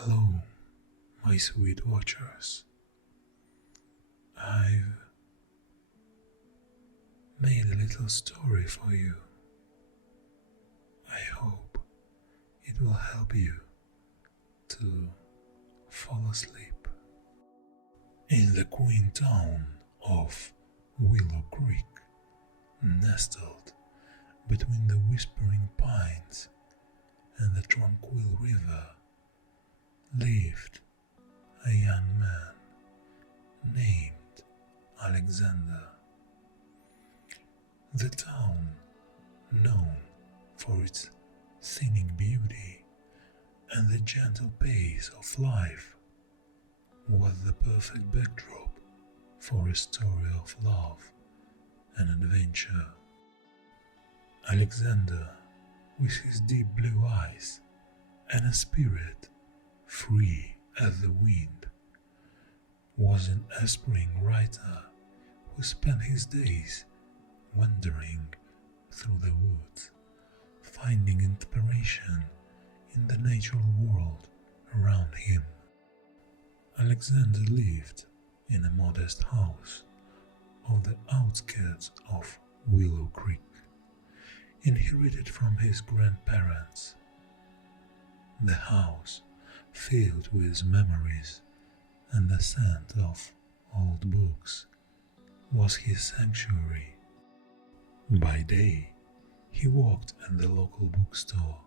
Hello, my sweet watchers. I've made a little story for you. I hope it will help you to fall asleep. In the quaint town of Willow Creek, nestled between the whispering pines and the tranquil river, lived a young man named Alexander. The town, known for its scenic beauty and the gentle pace of life, was the perfect backdrop for a story of love and adventure. Alexander, with his deep blue eyes and a spirit free as the wind, was an aspiring writer who spent his days wandering through the woods, finding inspiration in the natural world around him. Alexander lived in a modest house on the outskirts of Willow Creek, inherited from his grandparents. The house, filled with memories and the scent of old books, was his sanctuary. By day, he worked at the local bookstore,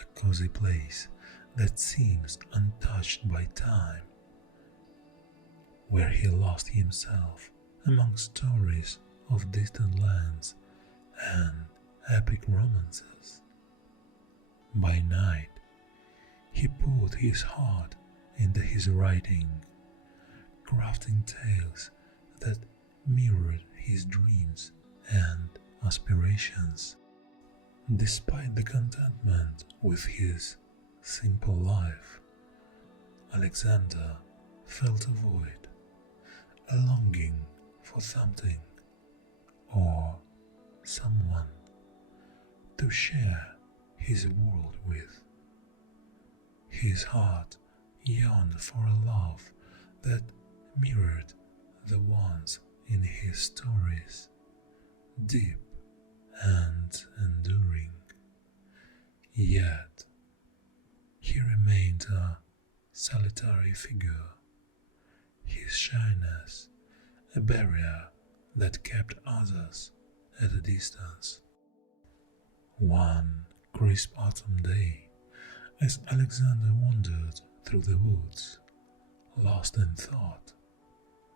a cozy place that seems untouched by time, where he lost himself among stories of distant lands and epic romances. By night, he poured his heart into his writing, crafting tales that mirrored his dreams and aspirations. Despite the contentment with his simple life, Alexander felt a void, a longing for something or someone to share his world with. His heart yearned for a love that mirrored the ones in his stories, deep and enduring. Yet, he remained a solitary figure, his shyness a barrier that kept others at a distance. One crisp autumn day, as Alexander wandered through the woods, lost in thought,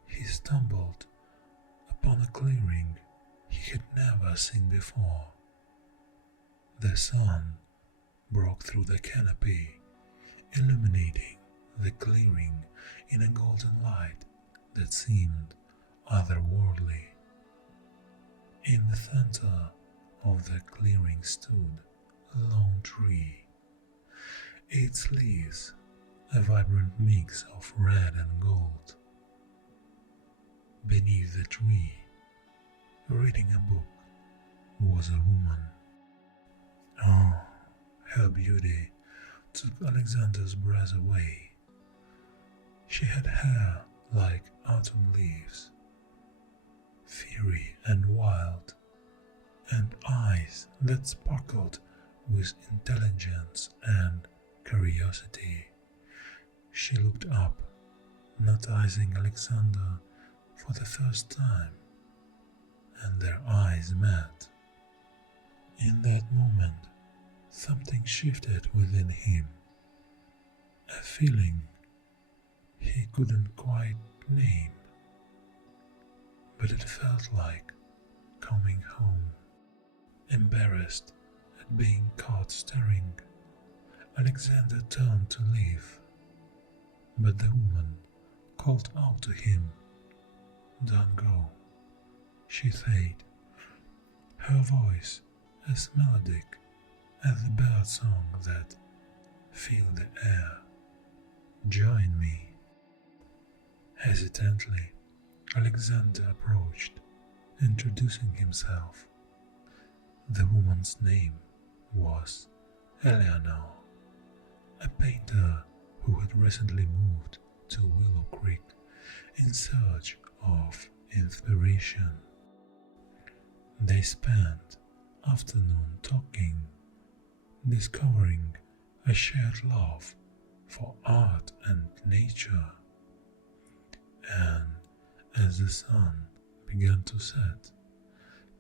he stumbled upon a clearing he had never seen before. The sun broke through the canopy, illuminating the clearing in a golden light that seemed otherworldly. In the center of the clearing stood a lone tree, its leaves a vibrant mix of red and gold. Beneath the tree, reading a book, was a woman. Oh, her beauty took Alexander's breath away. She had hair like autumn leaves, fiery and wild, and eyes that sparkled with intelligence and curiosity. She looked up, noticing Alexander for the first time, and their eyes met. In that moment, something shifted within him, a feeling he couldn't quite name, but it felt like coming home. Embarrassed at being caught staring, Alexander turned to leave, but the woman called out to him. "Don't go," she said, her voice as melodic as the bird song that filled the air. "Join me." Hesitantly, Alexander approached, introducing himself. The woman's name was Eleanor, a painter who had recently moved to Willow Creek in search of inspiration. They spent afternoon talking, discovering a shared love for art and nature. And as the sun began to set,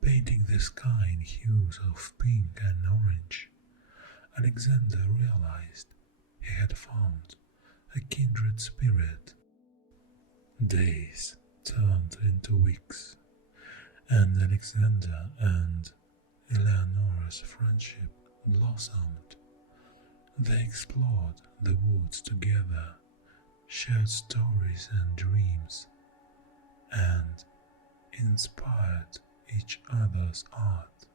painting the sky in hues of pink and orange, Alexander realized he had found a kindred spirit. Days turned into weeks, and Alexander and Eleanora's friendship blossomed. They explored the woods together, shared stories and dreams, and inspired each other's art.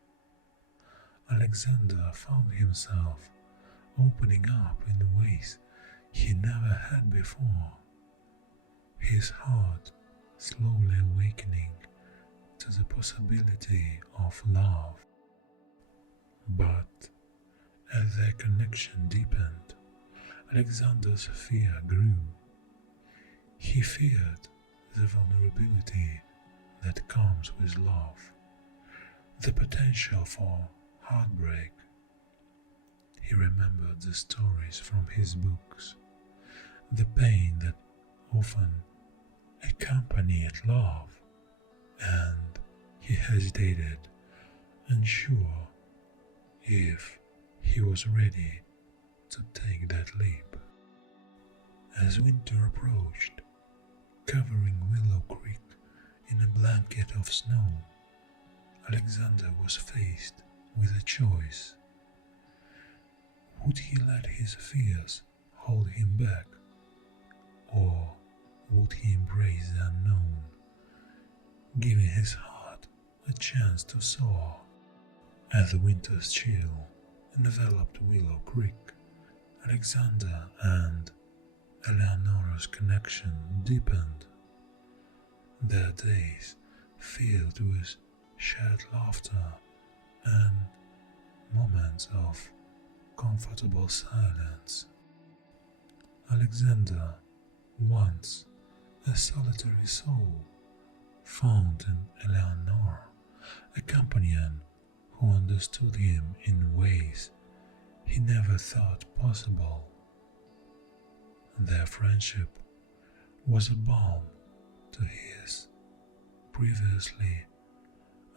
Alexander found himself opening up in ways he never had before, his heart slowly awakening to the possibility of love. But as their connection deepened, Alexander's fear grew. He feared the vulnerability that comes with love, the potential for heartbreak. He remembered the stories from his books, the pain that often accompanied love, and he hesitated, unsure if he was ready to take that leap. As winter approached, covering Willow Creek in a blanket of snow, Alexander was faced with a choice. Would he let his fears hold him back, or would he embrace the unknown, giving his heart a chance to soar? As the winter's chill enveloped Willow Creek, Alexander and Eleanora's connection deepened. Their days filled with shared laughter and moments of comfortable silence. Alexander, once a solitary soul, found in Eleanor a companion who understood him in ways he never thought possible. Their friendship was a balm to his previously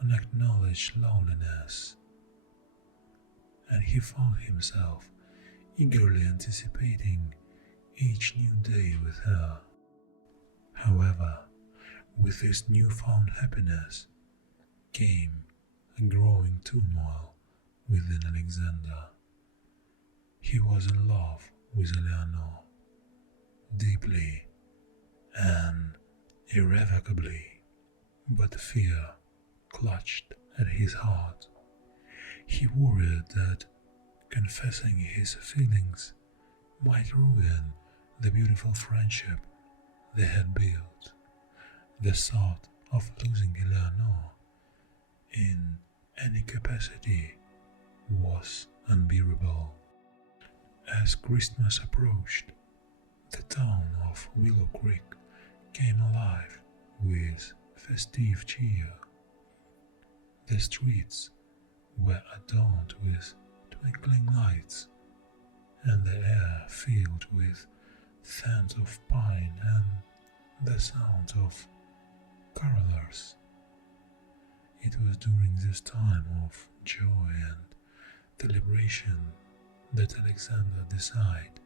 unacknowledged loneliness, and he found himself eagerly anticipating each new day with her. However, with this newfound happiness came a growing turmoil within Alexander. He was in love with Eleanor, deeply and irrevocably, but fear clutched at his heart. He worried that confessing his feelings might ruin the beautiful friendship they had built. The thought of losing Eleanor in any capacity was unbearable. As Christmas approached, the town of Willow Creek came alive with festive cheer. The streets were adorned with twinkling lights, and the air filled with scents of pine and the sound of carolers. It was during this time of joy and celebration that Alexander decided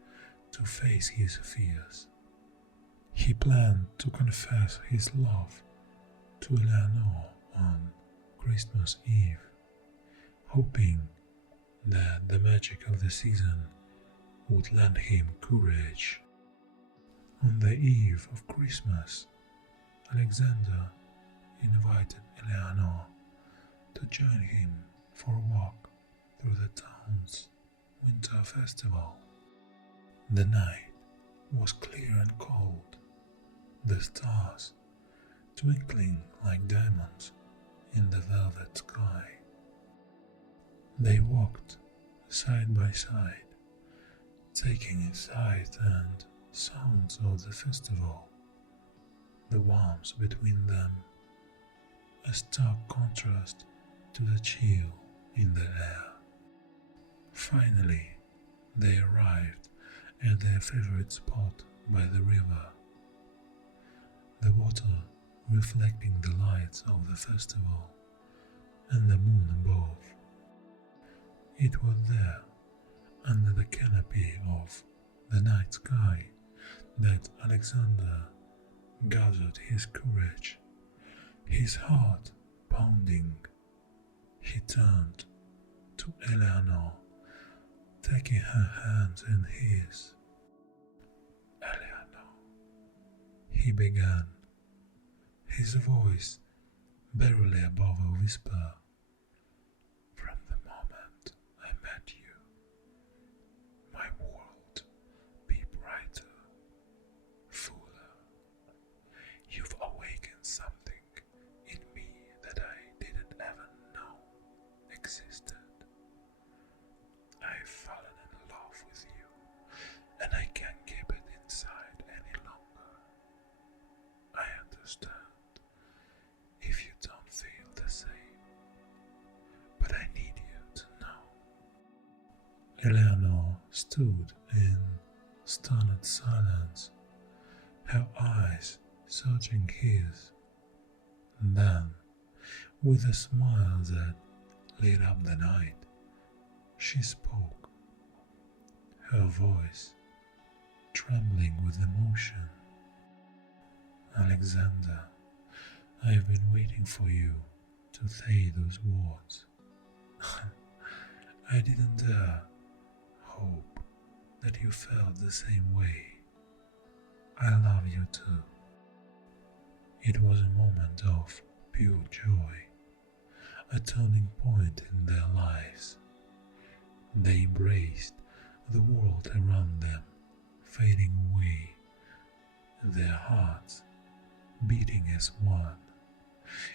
to face his fears. He planned to confess his love to Eleanor on Christmas Eve, hoping that the magic of the season would lend him courage. On the eve of Christmas, Alexander invited Eleanor to join him for a walk through the town's winter festival. The night was clear and cold, the stars twinkling like diamonds in the velvet sky. They walked side by side, taking in sight and sounds of the festival, the warmth between them, a stark contrast to the chill in the air. Finally, they arrived at their favorite spot by the river, the water reflecting the lights of the festival and the moon above. It was there, under the canopy of the night sky, that Alexander gathered his courage, his heart pounding. He turned to Eleanor, taking her hand in his. "Eleanor," he began, his voice barely above a whisper. "From the moment I met you, my world be brighter, fuller. You've awakened something in me that I didn't ever know existed. I've fallen in love with you, and I can't keep it inside any longer. I understand if you don't feel the same, but I need you to know." Eleanor stood in stunned silence, her eyes searching his. Then, with a smile that lit up the night, she spoke, her voice trembling with emotion. "Alexander, I've been waiting for you to say those words. I didn't dare hope that you felt the same way. I love you too." It was a moment of pure joy, a turning point in their lives. They embraced the world around them, fading away, their hearts beating as one.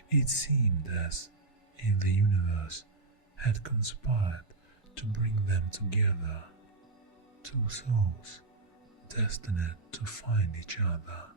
It seemed as if the universe had conspired to bring them together, two souls destined to find each other.